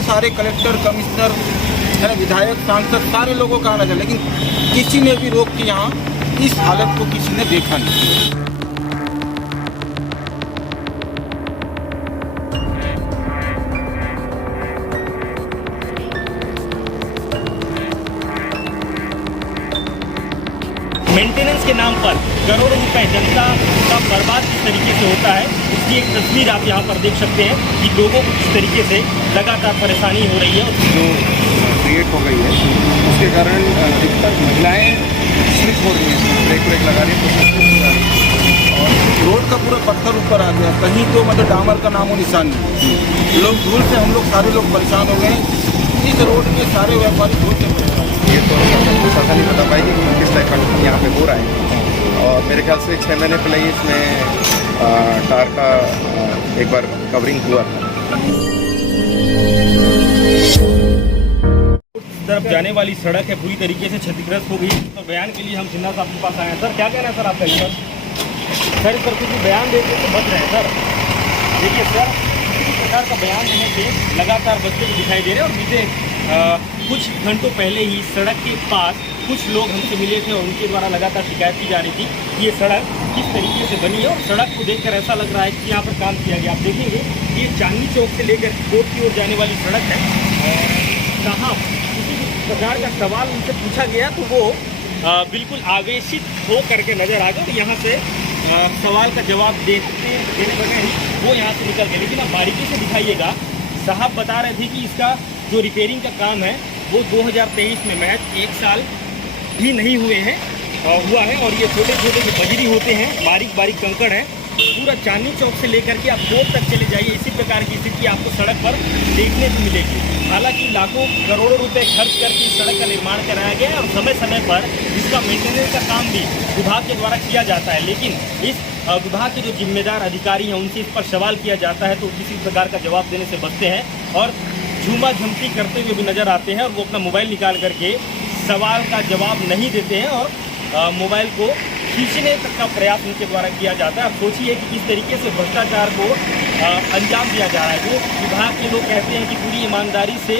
से सारे collector, commissioner, विधायक, सांसद सारे लोगों का आना चाहिए, लेकिन किसी ने भी रोक के यहाँ इस हालत को किसी ने देखा नहीं। मेंटेनेंस के नाम पर करोड़ों रुपए जनता का बर्बाद किस तरीके से होता है, इसकी एक तस्वीर आप यहाँ पर देख सकते हैं कि लोगों को किस तरीके से लगातार परेशानी हो रही है। जो क्रिएट हो गई है उसके कारण अधिकतर महिलाएं स्लिप हो रही हैं, ब्रेक लगा रही हैं, और रोड का पूरा पत्थर ऊपर आ गया, कहीं तो मतलब डामर का नामो निशान नहीं। लोग धूल से हम लोग सारे लोग परेशान हो गए। इस रोड के सारे व्यापारी धूल से परेशान। ये तो ऐसा नहीं बता पाएगी कि किस टाइप का यहाँ पे हो रहा है। और मेरे ख्याल से 6 महीने पहले ही इसमें टार का एक बार कवरिंग हुआ था। तरफ जाने वाली सड़क है पूरी तरीके से क्षतिग्रस्त हो गई। तो बयान के लिए हम सिन्हा साहब के पास आए हैं। सर, क्या कहना है सर आपका इस पर? सर कुछ बयान देते तो बच रहे हैं सर। देखिए सर, किसी प्रकार का बयान देने से लगातार बचते हुए दिखाई दे रहे हैं। और बीते कुछ घंटों पहले ही सड़क के पास कुछ लोग हमसे मिले थे और उनके द्वारा लगातार शिकायत की जा रही थी कि ये सड़क किस तरीके से बनी है। और सड़क को देखकर ऐसा लग रहा है कि यहाँ पर काम किया गया। आप देखेंगे ये चांदनी चौक से लेकर कोर्ट की ओर जाने वाली सड़क है। और साहब, किसी भी प्रकार का सवाल उनसे पूछा गया तो वो बिल्कुल आवेशित हो करके नजर आ गए और यहाँ से सवाल का जवाब देने बगैर ही वो यहाँ से निकल गए। लेकिन आप बारीकी से दिखाइएगा, साहब बता रहे थे कि इसका जो रिपेयरिंग का काम है वो 2023 में मैच 1 साल भी नहीं हुआ है। और ये छोटे छोटे जो बजरी होते हैं, बारीक बारीक कंकड़ है, पूरा चांदनी चौक से लेकर के आप कोर्ट तक चले जाइए, इसी प्रकार की स्थिति आपको सड़क पर देखने को मिलेगी। हालांकि लाखों करोड़ों रुपए खर्च करके इस सड़क का निर्माण कराया गया है और समय समय पर इसका मेंटेनेंस का काम भी विभाग के द्वारा किया जाता है। लेकिन इस विभाग के जो जिम्मेदार अधिकारी हैं उनसे इस पर सवाल किया जाता है तो किसी प्रकार का जवाब देने से बचते हैं और झूमा झमटी करते हुए भी नजर आते हैं। और वो अपना मोबाइल निकाल करके सवाल का जवाब नहीं देते हैं और मोबाइल को खींचने तक का प्रयास उनके द्वारा किया जाता है। अब सोचिए कि किस तरीके से भ्रष्टाचार को अंजाम दिया जा रहा है। जो विभाग के लोग कहते हैं कि पूरी ईमानदारी से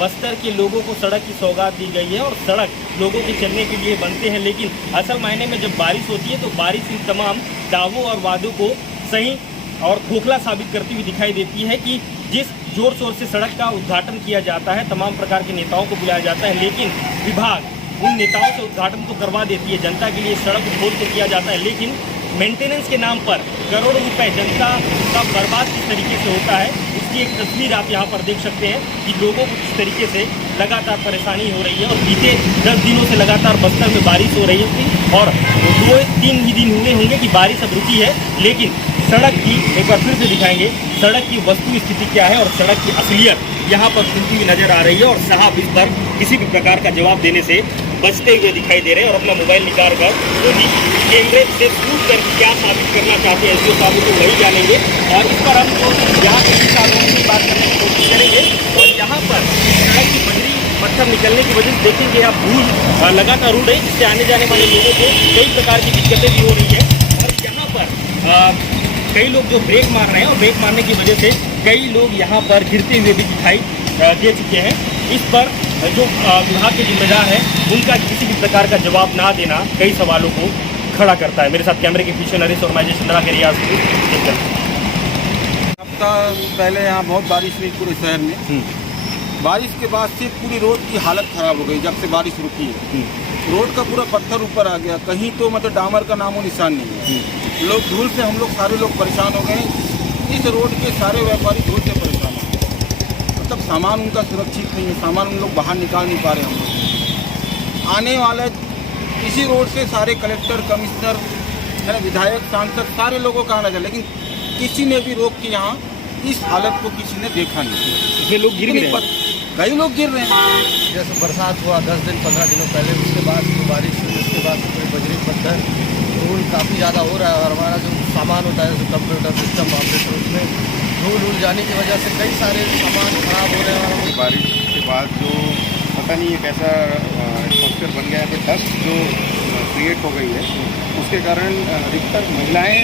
बस्तर के लोगों को सड़क की सौगात दी गई है और सड़क लोगों के चलने के लिए बनते हैं, लेकिन असल मायने में जब बारिश होती है तो बारिश इन तमाम दावों और वादों को सही और खोखला साबित करती हुई दिखाई देती है कि जिस जोर शोर से सड़क का उद्घाटन किया जाता है, तमाम प्रकार के नेताओं को बुलाया जाता है, लेकिन विभाग उन नेताओं से उद्घाटन तो करवा देती है, जनता के लिए सड़क को खोल के किया जाता है, लेकिन मेंटेनेंस के नाम पर करोड़ों रुपए जनता का बर्बाद किस तरीके से होता है, इसकी एक तस्वीर आप यहाँ पर देख सकते हैं कि लोगों को किस तरीके से लगातार परेशानी हो रही है। और बीते 10 दिनों से लगातार बस्तर में बारिश हो रही थी और 2-3 ही दिन हुए होंगे कि बारिश अब रुकी है, लेकिन सड़क की एक बार फिर से दिखाएंगे सड़क की वस्तु स्थिति क्या है और सड़क की असलियत यहाँ पर खुलती हुई नजर आ रही है। और साहब इस पर किसी भी प्रकार का जवाब देने से बचते हुए दिखाई दे रहे हैं और अपना मोबाइल निकाल कर तो कैमरे से शूट कर क्या साबित करना चाहते हैं जो साबित तो वही जानेंगे। और इस पर हम जो यहाँ के किसानों की बात करने की कोशिश करेंगे। और यहाँ पर सड़क की बजरी पत्थर निकलने की वजह से देखेंगे आप धूल लगातार उड़ रही है, जिससे आने जाने वाले लोगों को कई प्रकार की दिक्कतें भी हो रही है। और यहाँ पर कई लोग जो ब्रेक मार रहे हैं और ब्रेक मारने की वजह से कई लोग यहाँ पर गिरते हुए भी दिखाई दे चुके हैं। इस पर जो विभाग के जिम्मेदार है उनका किसी भी प्रकार का जवाब ना देना कई सवालों को खड़ा करता है। मेरे साथ कैमरे के पीछे नरेश और मैं चंद्रा के रियाज हफ्ता पहले यहाँ बहुत बारिश हुई पूरे शहर में। बारिश के बाद से पूरी रोड की हालत ख़राब हो गई। जब से बारिश रुकी है रोड का पूरा पत्थर ऊपर आ गया, कहीं तो मतलब डामर का नामो निशान नहीं है। लोग धूल से हम लोग सारे लोग परेशान हो गए। इस रोड के सारे व्यापारी धूल से परेशान हो गए। मतलब सामान उनका सुरक्षित नहीं है, सामान उन लोग बाहर निकाल नहीं पा रहे। हम लोग आने वाले इसी रोड से सारे कलेक्टर, कमिश्नर, विधायक, सांसद सारे लोगों का आना चाहिए, लेकिन किसी ने भी रोक के यहाँ इस हालत को किसी ने देखा नहीं। इसमें लोग गिर रहे हैं, कई लोग गिर रहे हैं। जैसे बरसात हुआ 10 दिन 15 दिनों पहले, उसके बाद जो बारिश हुई उसके बाद कोई बजरी पत्थर धूल काफ़ी ज़्यादा हो रहा है। और हमारा जो सामान होता है जैसे कंप्यूटर सिस्टम ऑपरेटर, उसमें धूल जाने की वजह से कई सारे सामान खराब हो रहे हैं। और बारिश के बाद जो पता नहीं ये कैसा एटमॉस्फेयर बन गया है, डस्ट जो क्रिएट हो गई है उसके कारण अधिकतर महिलाएं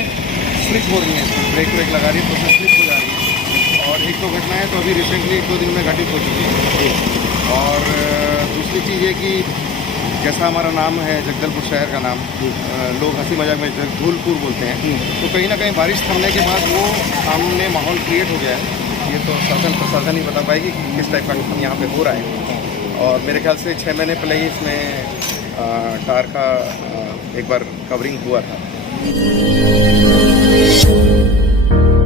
स्लिप हो रही हैं, ब्रेक लगा रही है तो उसमें स्लिप हो जा रही है। और एक तो घटना है तो अभी रिसेंटली 1-2 दिन में घटित हो चुकी है। और दूसरी चीज़ ये कि जैसा हमारा नाम है जगदलपुर शहर का नाम, लोग हंसी मजाक में धूलपुर बोलते हैं, तो कहीं ना कहीं बारिश थमने के बाद वो सामने माहौल क्रिएट हो गया है। ये तो शासन प्रशासन ही बता पाएगी कि किस टाइप का यहाँ पे हो रहा है। और मेरे ख्याल से 6 महीने पहले ही इसमें टार का एक बार कवरिंग हुआ था।